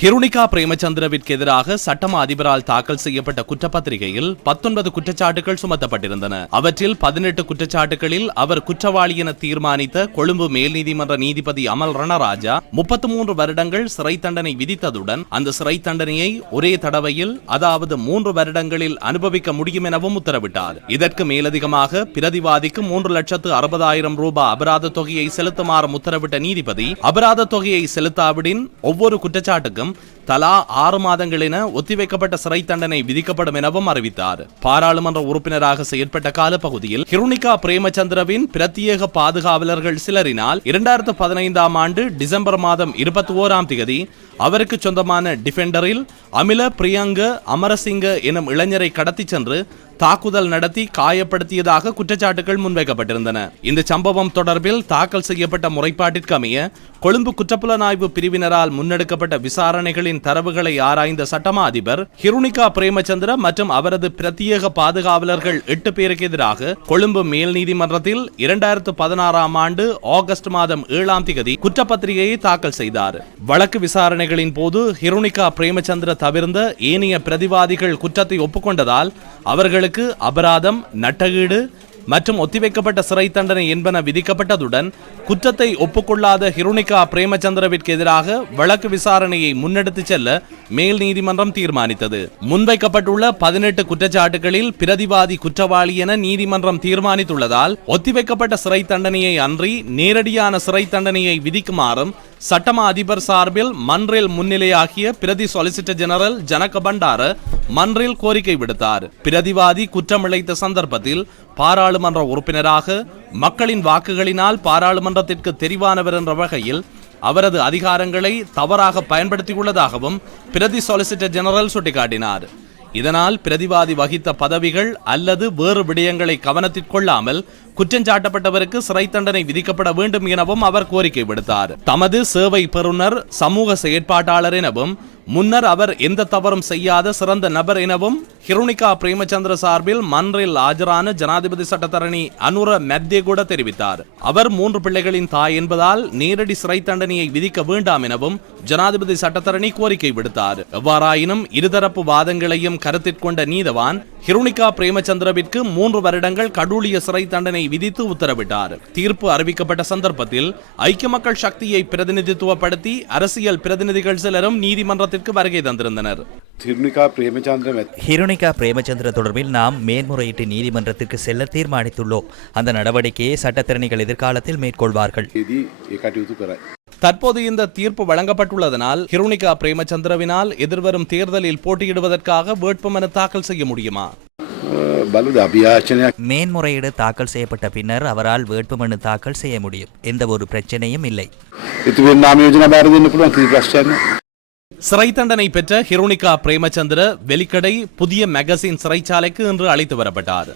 ஹிருணிகா பிரேமச்சந்திரவிற்கு எதிராக சட்டமா அதிபரால் தாக்கல் செய்யப்பட்ட குற்றப்பத்திரிகையில் பத்தொன்பது குற்றச்சாட்டுகள் சுமத்தப்பட்டிருந்தன. அவற்றில் பதினெட்டு குற்றச்சாட்டுகளில் அவர் குற்றவாளி என தீர்மானித்த கொழும்பு மேல் நீதிமன்ற நீதிபதி அமல் ரணராஜா முப்பத்தி மூன்று வருடங்கள் சிறை தண்டனை விதித்ததுடன் அந்த சிறை தண்டனையை ஒரே தடவையில் அதாவது மூன்று வருடங்களில் அனுபவிக்க முடியும் எனவும் உத்தரவிட்டார். இதற்கு மேலதிகமாக பிரதிவாதிக்கு மூன்று லட்சத்து அறுபதாயிரம் ரூபாய் அபராத தொகையை செலுத்துமாறும் உத்தரவிட்ட நீதிபதி அபராத தொகையை செலுத்தாவிடின் ஒவ்வொரு குற்றச்சாட்டுக்கும் தலா ஆறு மாதங்கள் என ஒத்திவைக்கப்பட்ட சிறை தண்டனை விதிக்கப்படும் எனவும் அறிவித்தார். பாராளுமன்ற உறுப்பினராக செயற்பட்ட காலப்பகுதியில் ஹிருணிகா பிரேமச்சந்திரவின் பிரத்யேக பாதுகாவலர்கள் சிலரினால் இரண்டாயிரத்து பதினைந்தாம் ஆண்டு டிசம்பர் மாதம் இருபத்தி ஓராம் தேதி அவருக்கு சொந்தமான டிஃபெண்டரில் அமில பிரியங்க அமரசிங்க எனும் இளைஞரை கடத்தி சென்று தாக்குதல் நடத்தி காயப்படுத்தியதாக குற்றச்சாட்டுகள் முன்வைக்கப்பட்டிருந்தன. இந்த சம்பவம் தொடர்பில் தாக்கல் செய்யப்பட்ட முறைப்பாட்டிற்கு அமைய கொழும்பு குற்றப்புலனாய்வு பிரிவினரால் முன்னெடுக்கப்பட்ட விசாரணைகளின் தரவுகளை ஆராய்ந்த சட்டமா அதிபர் ஹிருனிகா பிரேமச்சந்திர மற்றும் அவரது பிரத்யேக பாதுகாவலர்கள் எட்டு பேருக்கு எதிராக கொழும்பு மேல் நீதிமன்றத்தில் இரண்டாயிரத்து பதினாறாம் ஆண்டு ஆகஸ்ட் மாதம் ஏழாம் தேதி குற்றப்பத்திரிகையை தாக்கல் செய்தார். வழக்கு விசாரணைகளின் போது ஹிருனிகா பிரேமச்சந்திர தவிர்ந்த ஏனைய பிரதிவாதிகள் குற்றத்தை ஒப்புக்கொண்டதால் அவர்களுக்கு குற்றங்களுக்கு அபராதம் நட்டகீடு மற்றும் ஒத்திவைக்கப்பட்ட சிறை தண்டனை என்பன விதிக்கப்பட்டதுடன் குற்றத்தை ஒப்புக்கொள்ளாத ஹிருணிகா பிரேமச்சந்திரவிற்கு எதிராக வழக்கு விசாரணையை முன்னெடுத்துச் செல்ல மேல் நீதிமன்றம் தீர்மானித்தது. முன்வைக்கப்பட்டுள்ள பதினெட்டு குற்றச்சாட்டுகளில் பிரதிவாதி குற்றவாளி என நீதிமன்றம் தீர்மானித்துள்ளதால் ஒத்திவைக்கப்பட்ட சிறை தண்டனையை அன்றி நேரடியான சிறை தண்டனையை விதிக்குமாறும் சட்டமா அதிபர் சார்பில் மன்றில் முன்னிலையாகிய பிரதி சொலிசிட்டர் ஜெனரல் ஜனக பண்டார மன்றில் கோரிக்கை விடுத்தார். பிரதிவாதி குற்றமிழைத்த சந்தர்ப்பத்தில் பாராளு பாராளுமன்ற உறுப்பினராக மக்களின் வாக்குகளினால் பாராளுமன்றத்திற்கு தெரிவானவர் என்ற வகையில் அவரது அதிகாரங்களை தவறாக பயன்படுத்தியுள்ளதாகவும் பிரதி சொலிசிட்டர் ஜெனரல் சுட்டிக்காட்டினார். இதனால் பிரதிவாதி வகித்த பதவிகள் அல்லது வேறு விடயங்களை கவனத்தில் கொள்ளாமல் குற்றஞ்சாட்டப்பட்டவருக்கு சிறை தண்டனை விதிக்கப்பட வேண்டும் எனவும் அவர் கோரிக்கை விடுத்தார். தமது சேவை பெறுநர் சமூக செயற்பாட்டாளர் எனவும் முன்னர் அவர் எந்த தவறும் செய்யாத சிறந்த நபர் எனவும் ஹிருணிகா பிரேமச்சந்திர சார்பில் மன்றில் ஆஜரான ஜனாதிபதி சட்டத்தரணி அனுர மெத்தே கூட தெரிவித்தார். அவர் மூன்று பிள்ளைகளின் தாய் என்பதால் நேரடி சிறை தண்டனையை விதிக்க வேண்டாம் எனவும் ஜனாதிபதி சட்டத்தரணி கோரிக்கை விடுத்தார். எவ்வாறாயினும் இருதரப்பு வாதங்களையும் கருத்தில் கொண்ட நீதவான் ஹிருணிகா பிரேமச்சந்திரவிற்கு மூன்று வருடங்கள் கடூழிய சிறை தண்டனை விதித்து உத்தரவிட்டார். தீர்ப்பு அறிவிக்கப்பட்ட சந்தர்ப்பத்தில் ஐக்கிய மக்கள் சக்தியை பிரதிநிதித்துவப்படுத்தி அரசியல் பிரதிநிதிகள் சிலரும் நிலையத்திற்கு வருகை தந்திருந்தனர். ஹிருணிகா பிரேமச்சந்திர தொடர்பில் நாம் மேன்முறையீட்டு நீதிமன்றத்திற்கு செல்ல தீர்மானித்துள்ளோம். அந்த நடவடிக்கையை சட்டத்திறனிகள் எதிர்காலத்தில் மேற்கொள்வார்கள். தற்போது இந்த தீர்ப்பு வழங்கப்பட்டுள்ளதனால் ஹிருணிகா பிரேமச்சந்திரவினால் எதிர்வரும் தேர்தலில் போட்டியிடுவதற்காக வேட்புமனு தாக்கல் செய்ய முடியுமா? மேன்முறையீடு தாக்கல் செய்யப்பட்ட பின்னர் அவரால் வேட்புமனு தாக்கல் செய்ய முடியும். எந்த ஒரு பிரச்சனையும் இல்லை. சிறை தண்டனை பெற்ற ஹிரோனிகா பிரேமச்சந்திர வெலிக்கடை புதிய மெகசின் சிறைச்சாலைக்கு இன்று அழைத்து வரப்பட்டார்.